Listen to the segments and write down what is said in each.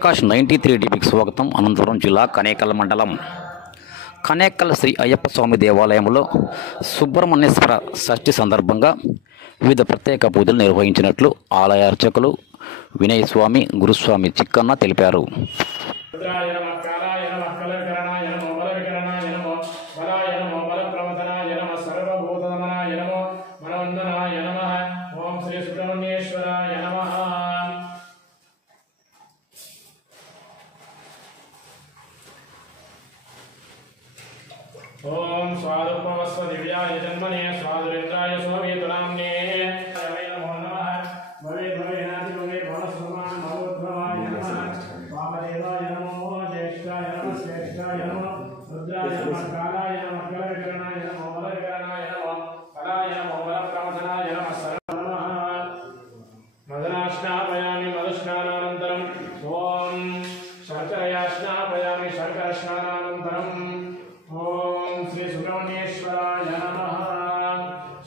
ప్రకాష్ 93 టీవీకి స్వాగతం. అనంతపురం జిల్లా కనేకల్ మండలం కనేకల్ శ్రీ అయ్యప్ప స్వామి దేవాలయంలో సుబ్రహ్మణ్యేశ్వర షష్ఠి సందర్భంగా వివిధ ప్రత్యేక పూజలు నిర్వహించినట్లు ఆలయ అర్చకులు వినయ్ స్వామి, గురుస్వామి చిక్కన్న తెలిపారు. ओम स्वादुपवस्व दिव्याय जन्मने स्वादुरेन्द्राय सोमेतुनाम्ने नमो नमः भवे भवेनाति भवे भवसुमान भवोद्भवाय नमः वामदेवाय नमो ज्येष्ठाय नमः श्रेष्ठाय नमः रुद्राय नमः कालाय नमः कलविकरणाय नमः बलविकरणाय नमः कलाय नमः बलप्रमथनाय नमः सर्व नमः मदनाश्नापयामि मदस्नानानन्तरम् ओम शर्करया स्नापयामि शर्करस्नानानन्तरम् ओम श्री सुब्रह्मण्येश्वराय नमः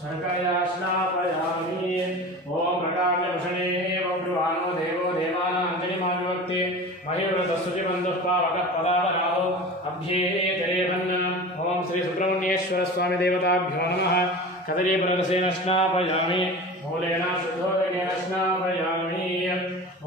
शर्करया स्नापयामि ओम प्रकाशभूषणे वब्रुवानो देवो देवानाञ्जलिमाविभक्ति महीव्रतस्तुतिबन्धुः पावकः पदावराहो अभ्येतरेभन् ओम श्री सुब्रह्मण्येश्वर स्वामी देवताभ्यो नमः कदलीफलरसेन स्नापयामि मूलेन शुद्धोदकेन स्नापयामि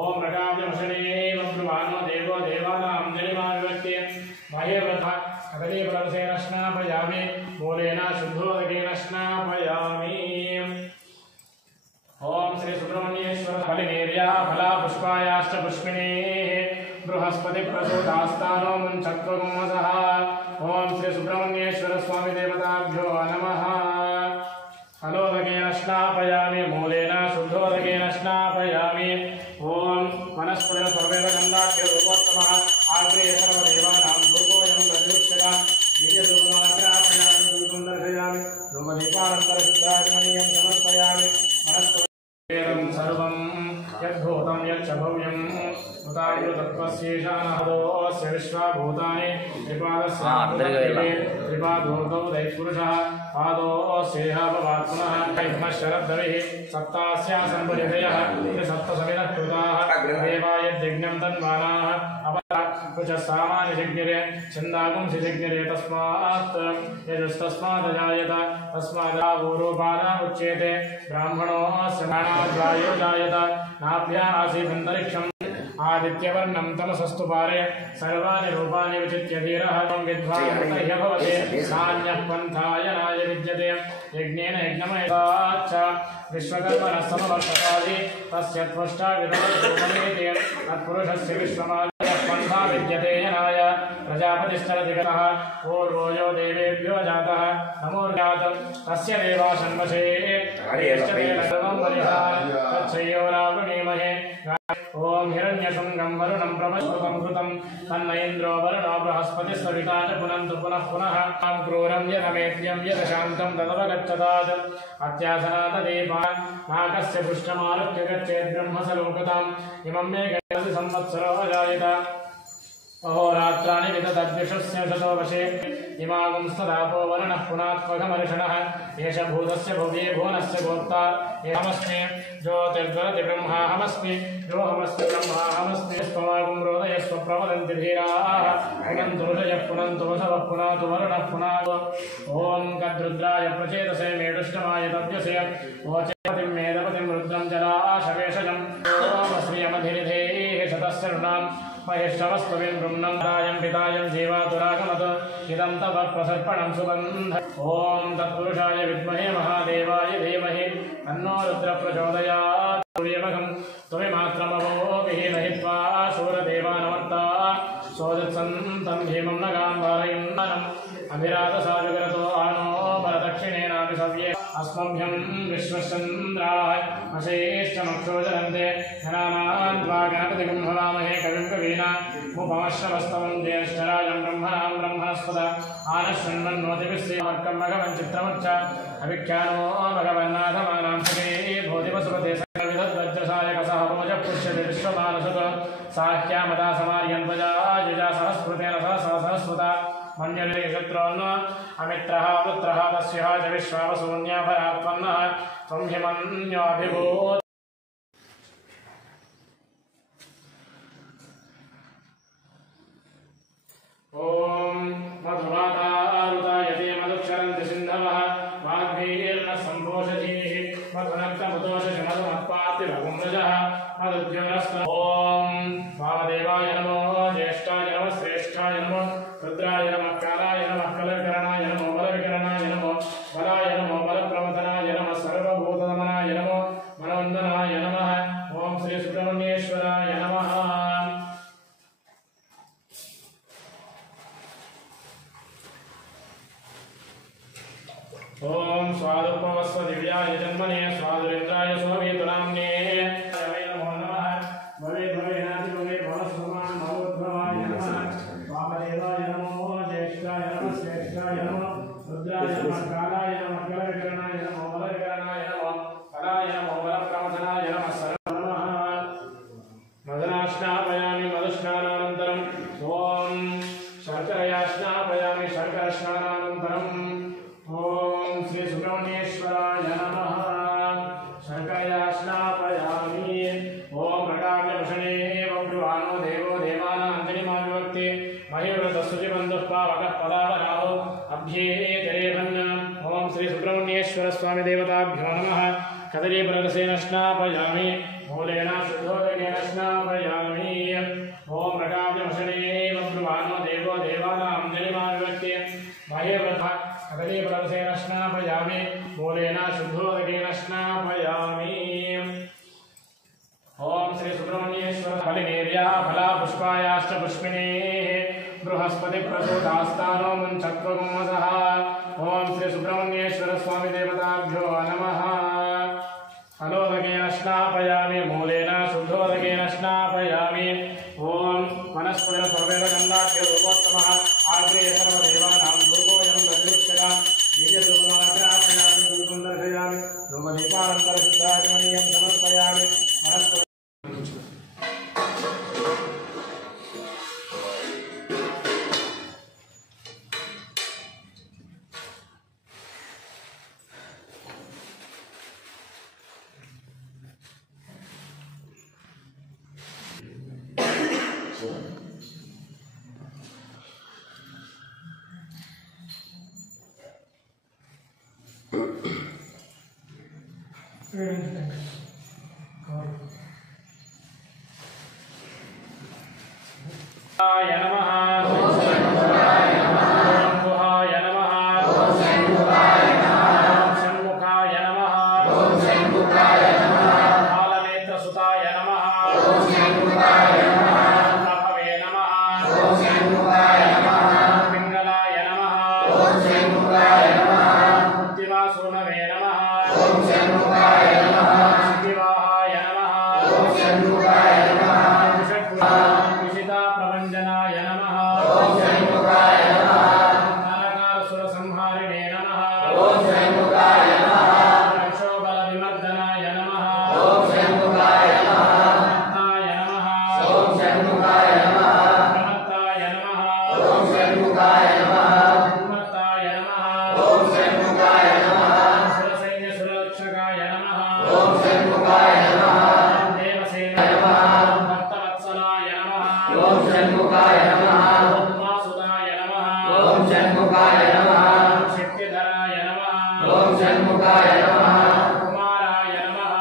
ओम प्रकाशभूषणे वब्रुवानो देवो देवानाञ्जलिमाविभक्ति महीव्रतः कदलीफलरसेन स्नापयामि मूलेन शुद्धोदकेन स्नापयामि ओम श्री सुब्रह्मण्येश्वर फलिनेर्या फला पुष्पायाश्च पुष्पिणे बृहस्पति प्रसूतास्तानो मुञ्चत्वगुंसः ओम श्री सुब्रह्मण्येश्वर स्वामी देवताभ्यो नमः फलोदकेन स्नापयामि मूलेन शुद्धोदकेन स्नापयामि ओम वनस्पतिः सर्वेदगन्धाख्य रूपोत्तमः आग्रेय सर्वदेवानां भूतोऽयं प्रतिष्ठितः नित्यरूपमाग्रापयामि रूपं दर्शयामि रूपदीपानन्तरसिद्धाचमनीयं समर्पयामि वनस्पतिं सर्वं यद्भूतं यच्च भव्यं उदायुतत्वस्येषानहदोऽस्य विश्वाभूतानि त्रिपादोर्धौ दैपुरुषः पादोऽस्येह भवात्मनः कैर्मशरद्दविः सप्तास्या सम्परिधयः त्रिसप्तसमिनः कृताः देवायज्ञं तन्वानाः अपराः सामान्यजज्ञरे छन्दागुंसिजज्ञरे तस्मात् यजुस्तस्मादजायत तस्मादावूरोपादा उच्येते ब्राह्मणोऽस्य नानाद्वायो जायत नाभ्यासीदन्तरिक्षम् आदित्यवर्णं तमसस्तु पारे सर्वाणि रूपाणि विचित्य धीरः विद्वान् भवते नान्यः पन्थाय नाय विद्यते यज्ञेन यज्ञमयश्च विश्वकर्मणः समवर्तकादि तस्य त्वष्टा विदोषोपनीते तत्पुरुषस्य विश्वमार्गः पन्था विद्यते यनाय प्रजापतिश्चरति गतः पूर्वो यो देवेभ्यो जातः नमोर्जातं तस्य देवा षण्वशे सर्वं परिहार तच्छयोरावृणीमहे ओम हिरण्यशृंगं वरुणं प्रमश्रुतं कृतं तन्न इन्द्रो वरुणो बृहस्पतिस्सविता च पुनन्तु पुनः पुनः क्रूरं यदमेत्यं यदशान्तं तदवगच्छतात् अत्यासनाददीपान् नागस्य पृष्ठमारुह्य गच्छेत् ब्रह्मसलोकताम् इमं मे गच्छति संवत्सरो अजायत अहोरात्राणि विदधद्विषस्य शतो वशे इमागुंस्तदापो वरुणः पुनात्मघमर्षणः एष भूतस्य भव्ये भुवनस्य गोप्ता एहमस्मि ज्योतिर्ज्वलति ब्रह्माहमस्मि योऽहमस्मि ब्रह्माहमस्मि स्वमागुं रोदयस्व प्रवदन्ति धीराः पुनन्तु ऋषयः पुनन्तु वसवः पुनातु वरुणः पुनातु ॐ कद्रुद्राय प्रचेतसे मेडुष्टमाय तव्यसे ओचपतिं मेदपतिं रुद्रं जलाशवेशजम् ओमस्मि यमधिनिधेः शतस्य नृणां महेश्वरस्त्वं ब्रह्मं रायं पितायं जीवातुरागमत् इदं तव प्रसर्पणं सुगन्ध ॐ तत्पुरुषाय विद्महे महादेवाय धीमहि तन्नो रुद्र प्रचोदयात् त्वमिमात्रमवोभिः नहित्वा शूरदेवानमर्ता सोदत्सन्तं भीमं नगाम्बारयन्नम् अभिरातसाविकरतो आनो परदक्षिणेनापि सव्ये अस्मभ्यं विश्वश्चन्द्राः अशेष्टमक्षोजरन्ते गणानां त्वा गणपतिं भवामहे कविं कवीनामुपमश्रवस्तवं ज्येष्ठराजं ब्रह्मणां ब्रह्मणस्पद आनशृण्वन्नोतिभिस्सेमर्कं भगवन् चित्रमुच्च अभिख्यानो भगवन्नाथमानां सखे भूतिवसुपते सकलविदद्वज्रसायकसः भोजः पुष्यते विश्वमानसुत साह्यामता समार्यन्त्वजा युजा सहस्कृतेन सहस्रता मन्यले शत्रोन्न अमित्रः पुत्रः तस्यः च विश्वावसून्याभयात्पन्नः त्वं हि ఓం మధువాతారుతాయతే మధుక్షరంతి సింధవః వాగ్భీర్న సంభోషజీః మధునక్తముదోషసి మధుమత్పార్తిభగుంరజః మధుద్యోరస్మ. ఓం వామదేవాయ నమో జ్యేష్ఠాయ నమః శ్రేష్ఠాయ నమో రుద్రాయ నమః కాలాయ నమః కలవికరణాయ నమో బలవికరణాయ నమో బలాయ నమో బలప్రవతనాయ నమః సర్వభూతదమనాయ నమో మనోన్మనాయ నమః. ఓం శ్రీ సుబ్రహ్మణ్యేశ్వరాయ నమః. ఓం స్వాదుపవస్వ దివ్యాయ జన్మనే స్వాదురేంద్రాయ సోమేతునామ్నే వై నమో నమః. భవే భవేనాది భవే భవస్వమాన్ భవోద్భవాయ నమః. వామదేవాయ నమో జ్యేష్ఠాయ నమః శ్రేష్ఠాయ నమో రుద్రాయ నమః కాలాయ నమః కలవికరణాయ నమో బలవికరణాయ నమో బలాయ నమో బలప్రవతనాయ నమః సర్వ నమః. మదనాశ్నాపయామి మధుస్నానానంతరం. ఓం శర్కరయా స్నాపయామి శర్కరస్నానానంతరం. ఓం శ్రీ సుబ్రహ్మణ్యేశ్వరాయ నమః. శర్కరయా స్నాపయామి. ఓం ప్రకావ్యభూషణే వభ్రువాణో దేవో దేవానాంజలిమావిభక్తి మహివ్రతస్తుతిబంధుః పావకః పదావరాహో అభ్యేతరేభన్న. ఓం శ్రీ సుబ్రహ్మణ్యేశ్వర స్వామి దేవతాభ్యో నమః. కదలీఫలరసేన స్నాపయామి మూలేన శుద్ధోదకేన స్నాపయామి. ఓం ప్రకావ్యభూషణే వభ్రువాణో దేవో దేవానాంజలిమావిభక్తి మహివ్రత కదలీఫలరసేన స్నాపయామి మూలేన శుద్ధోదకేన స్నాపయామి. ఓం శ్రీ సుబ్రహ్మణ్యేశ్వర ఫలినేర్యా ఫలా పుష్పాయాశ్చ పుష్పిణీః బృహస్పతి ప్రసూతాస్తానో ముంచత్వగుమ్మసః. ఓం శ్రీ సుబ్రహ్మణ్యేశ్వర స్వామి దేవతాభ్యో నమః. ఫలోదకేన స్నాపయామి మూలేన శుద్ధోదకేన స్నాపయామి. ఓం వనస్పతిన సర్వేద గంధాఖ్య రూపోత్తమః ఆగ్రేయ సర్వదేవానాం భూగోయం ప్రతిరుచ్యతాం దివ్యరూపమాగ్రాపయామి రూపం దర్శయామి రూపదీపానంతరశుద్ధాచమనీయం సమర్పయామి. వనస్పతి నమః. ఓం శంభుహాయ నమః. ఓం షణ్ముఖాయ నమః. కాలనేత్రసుతాయ నమః. ప్రభవే నమః. పింగళాయ నమః. ముక్తివాసూనవే నమః. శివాయ నమః. విషితా ప్రభంజనాయ నమః. నరకాసుర సంహారిణే నమః. రక్షోబల విమర్దనాయ నమః. ప్రమత్తాయ నమః. ప్రమత్తాయ నమః. ఉన్మత్తాయ నమః. సురసైన్య సురక్షకాయ నమః. దేవసేనాయ నమః. భక్తవత్సలాయ నమః. ఉమాసుతాయ నమః. శక్తిధరాయ నమః. కుమారాయ నమః.